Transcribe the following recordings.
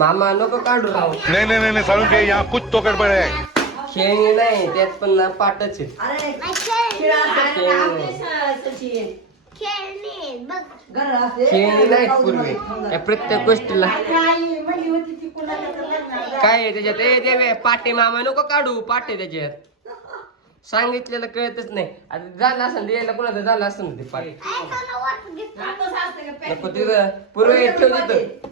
मामा नको काढू राव. नहीं नहीं नहीं नहीं सारुण के यहाँ कुछ तो गड़बड़ है. खेळणी नाही त्यात पण ना पाटच आहे. अरे खेळणे बघ खेळणी नाही पूर्वी या प्रत्येक गोष्टीला काय आहे त्याच्यात. ए देवे पाटे मामा नको काढू पाटे त्याच्यात. सांगितलेलं कळतच नाही. आता झालं असं द्यायला कोणाचं झालं असं ना ते पाटे नको तिथं पूर्वी ठेव तिथं.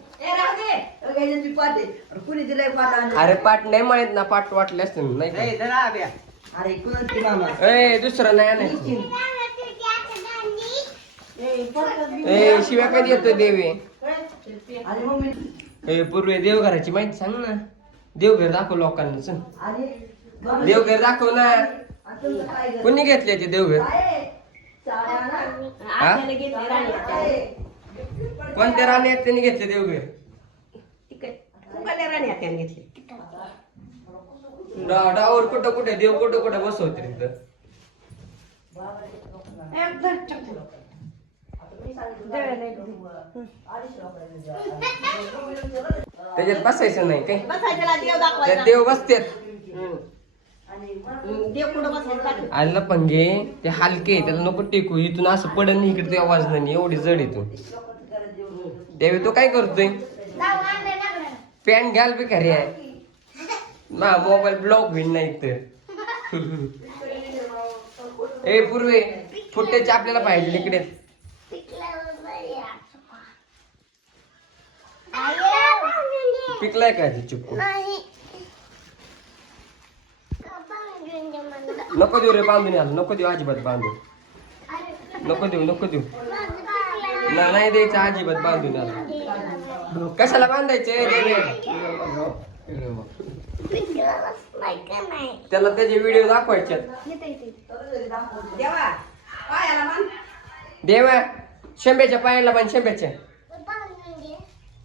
कुणी दिलाय पाटा अरे पाट नाही म्हणत ना पाट वाटले असते नाही का? अरे कुणाची मामा ए दुसरं नाही आणायचं. ए शिव्या कधी येतो देवे. अरे मम्मी ए पूर्वी देवघराची माहिती सांग ना. देवघर दाखव लोकांना चल. अरे देवघर दाखव ना. कोणी घेतले ते देवघर. हा? कोणत्या राणी आहेत त्यांनी घेतले देवघर. डावर कुठं कुठे देव कुठं कुठं बसवते तिथं. त्याच्यात बसायचं नाही काय. त्यात देव बसतात. आलं पण घे ते हलके त्याला नको टेकू. इथून असं पडन इकडे ते आवाज नाही एवढी जड इथून. देवी तो काय करतोय. पॅन घ्याल बी खरी आहे ना. मोबाईल ब्लॉक होईल नाही तर. ए पूर्वी फुटेज आपल्याला पाहिजे इकडे. पिकलाय काय ते चिपकू. नको देऊ रे बांधून आलं. नको देऊ अजिबात बांधून. नको देऊ नको देऊ. नाही द्यायचं अजिबात बांधून आलं. कशाला बांधायचे त्याला त्याचे व्हिडिओ दाखवायचे. देवा शेंब्याच्या पायाला बांध.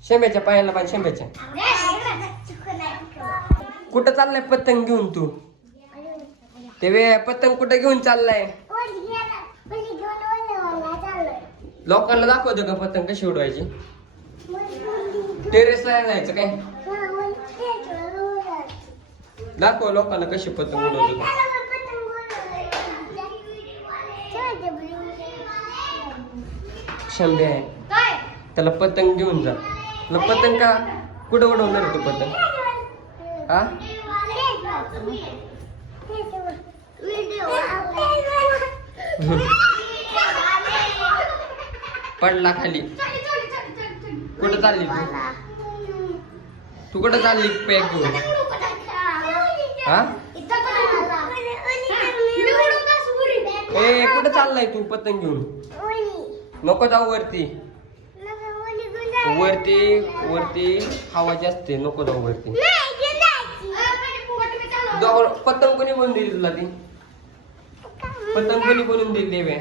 शेंब्याच्या पायाला बांध. शेंब्याच्या. कुठं चाललाय पतंग घेऊन तू. ते पतंग कुठं घेऊन चाललाय. लोकांना दाखवतो का पतंग कशी उडवायची. टेरेसला जायचं काय. दाखव लोकांना कशी पतंग उडवतो. शंभे आहे त्याला पतंग घेऊन जा. तुला पतंग का कुठं उडवणार तू पतंग. हा पडला खाली. कुठं चालली तू कुठं चालली पॅक घेऊन. हा ए कुठं चाललाय तू पतंग घेऊन. नको जाऊ वरती. वरती वरती हवा जास्त आहे. नको जाऊ वरती. पतंग कोणी बनवून दिली तुला ती. पतंग कोणी बनवून दिली देवे.